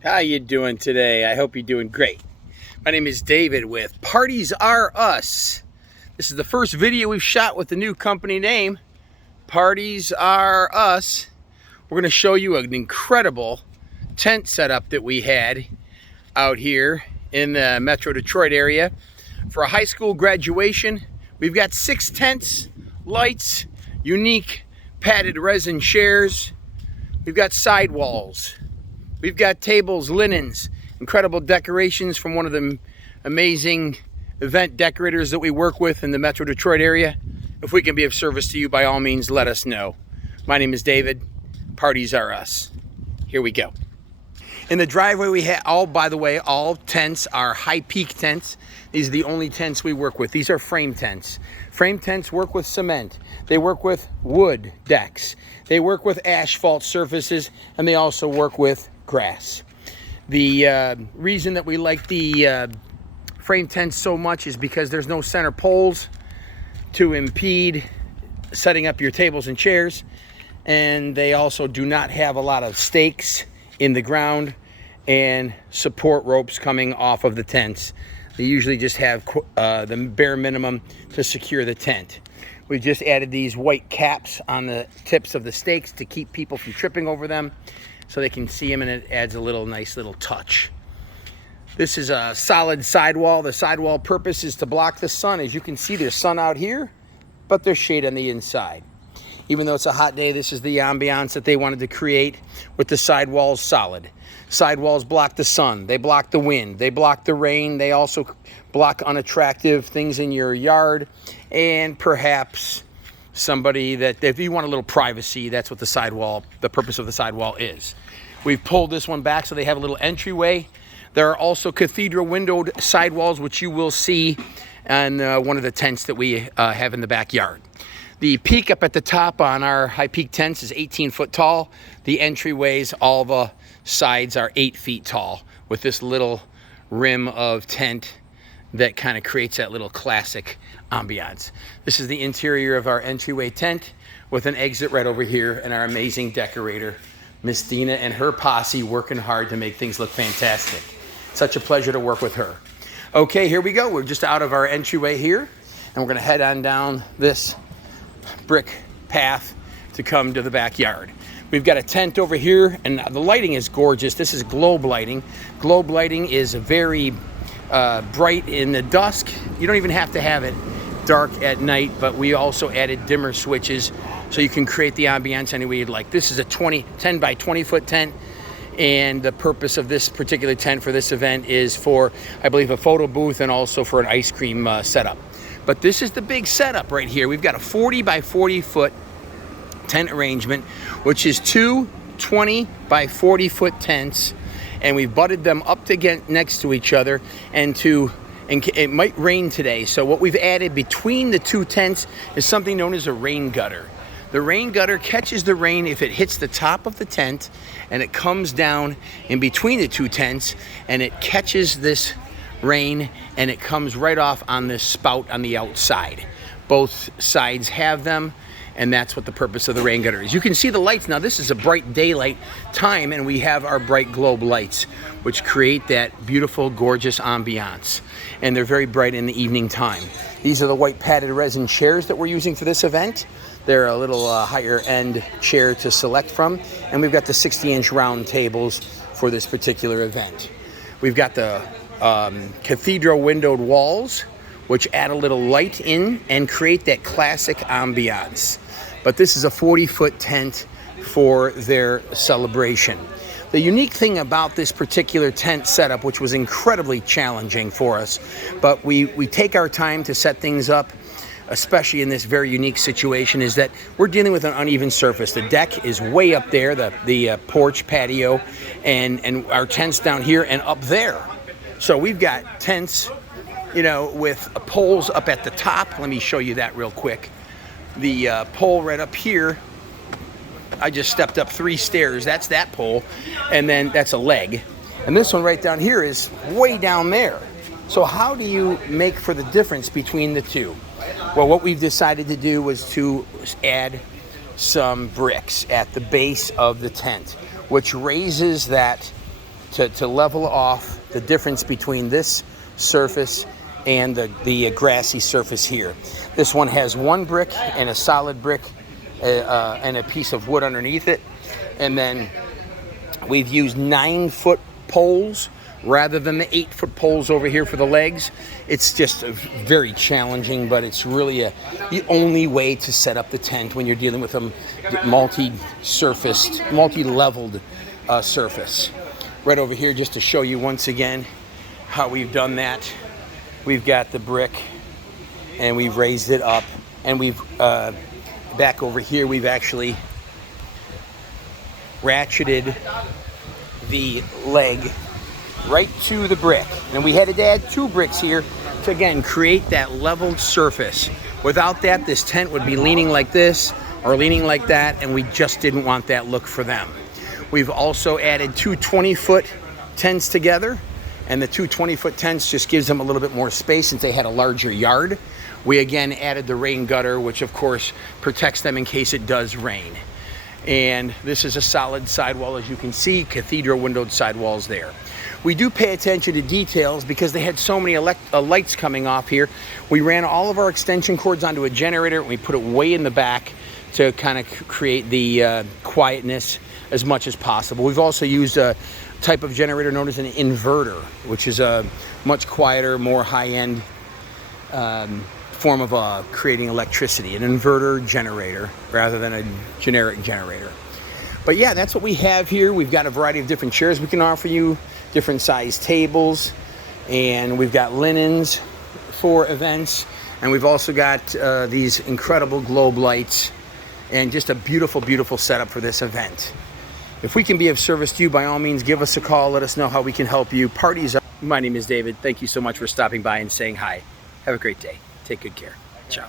How you doing today? I hope you're doing great. My name is David with Parties Are Us. This is the first video we've shot with the new company name, Parties Are Us. We're going to show you an incredible tent setup that we had out here in the Metro Detroit area for a high school graduation. We've got 6 tents, lights, unique padded resin chairs. We've got sidewalls. We've got tables, linens, incredible decorations from one of the amazing event decorators that we work with in the Metro Detroit area. If we can be of service to you, by all means, let us know. My name is David. Parties Are Us. Here we go. In the driveway we have, by the way, all tents are high peak tents. These are the only tents we work with. These are frame tents. Frame tents work with cement. They work with wood decks. They work with asphalt surfaces, and they also work with grass. The reason that we like the frame tents so much is because there's no center poles to impede setting up your tables and chairs, and they also do not have a lot of stakes in the ground and support ropes coming off of the tents. They usually just have the bare minimum to secure the tent. We just added these white caps on the tips of the stakes to keep people from tripping over them, so they can see them, and it adds a nice little touch. This is a solid sidewall. The sidewall purpose is to block the sun. As you can see, there's sun out here, but there's shade on the inside. Even though it's a hot day, this is the ambiance that they wanted to create with the sidewalls solid. Sidewalls block the sun, they block the wind, they block the rain, they also block unattractive things in your yard, and perhaps somebody that, if you want a little privacy, that's what the purpose of the sidewall is. We've pulled this one back so they have a little entryway. There are also cathedral windowed sidewalls, which you will see on one of the tents that we have in the backyard. The peak up at the top on our high peak tents is 18 foot tall. The entryways, all the sides are 8 feet tall, with this little rim of tent that kind of creates that little classic ambiance. This is the interior of our entryway tent with an exit right over here, and our amazing decorator, Miss Dina, and her posse working hard to make things look fantastic. Such a pleasure to work with her. Okay, here we go. We're just out of our entryway here, and we're gonna head on down this brick path to come to the backyard. We've got a tent over here, and the lighting is gorgeous. This is globe lighting. Globe lighting is very bright in the dusk. You don't even have to have it dark at night, but we also added dimmer switches so you can create the ambiance any way you'd like. This is a 10 by 20 foot tent, and the purpose of this particular tent for this event is for, I believe, a photo booth and also for an ice cream setup. But this is the big setup right here. We've got a 40 by 40 foot tent arrangement, which is two 20 by 40 foot tents, and we've butted them up to next to each other, and it might rain today, so what we've added between the two tents is something known as a rain gutter. The rain gutter catches the rain if it hits the top of the tent, and it comes down in between the two tents, and it catches this rain, and it comes right off on this spout on the outside. Both sides have them, and that's what the purpose of the rain gutter is. You can see the lights now. This is a bright daylight time, and we have our bright globe lights, which create that beautiful, gorgeous ambiance. And they're very bright in the evening time. These are the white padded resin chairs that we're using for this event. They're a little higher end chair to select from. And we've got the 60-inch round tables for this particular event. We've got the cathedral windowed walls, which add a little light in and create that classic ambiance. But this is a 40-foot tent for their celebration. The unique thing about this particular tent setup, which was incredibly challenging for us, but we take our time to set things up, especially in this very unique situation, is that we're dealing with an uneven surface. The deck is way up there, the porch patio, and our tent's down here and up there. So we've got tents, with poles up at the top. Let me show you that real quick. The pole right up here, I just stepped up 3 stairs. That's that pole, and then that's a leg. And this one right down here is way down there. So how do you make for the difference between the two? Well, what we've decided to do was to add some bricks at the base of the tent, which raises that to level off the difference between this surface and the grassy surface here. This one has one brick and a solid brick and a piece of wood underneath it. And then we've used 9-foot poles rather than the 8-foot poles over here for the legs. It's just very challenging, but it's really the only way to set up the tent when you're dealing with a multi-surfaced, multi-leveled surface. Right over here, just to show you once again how we've done that. We've got the brick and we've raised it up, and we've back over here we've actually ratcheted the leg right to the brick, and we had to add 2 bricks here to again create that leveled surface. Without that, this tent would be leaning like this or leaning like that, and we just didn't want that look for them. We've also added 2 20-foot tents together, and the 2 20-foot tents just gives them a little bit more space since they had a larger yard. We again added the rain gutter, which of course protects them in case it does rain. And this is a solid sidewall, as you can see, cathedral windowed sidewalls there. We do pay attention to details because they had so many lights coming off here. We ran all of our extension cords onto a generator and we put it way in the back to kind of create the quietness as much as possible. We've also used a type of generator known as an inverter, which is a much quieter, more high-end form of creating electricity, an inverter generator rather than a generic generator. But yeah, that's what we have here. We've got a variety of different chairs we can offer you, different size tables, and we've got linens for events, and we've also got these incredible globe lights and just a beautiful, beautiful setup for this event. If we can be of service to you, by all means, give us a call. Let us know how we can help you. Parties are... My name is David. Thank you so much for stopping by and saying hi. Have a great day. Take good care. Ciao.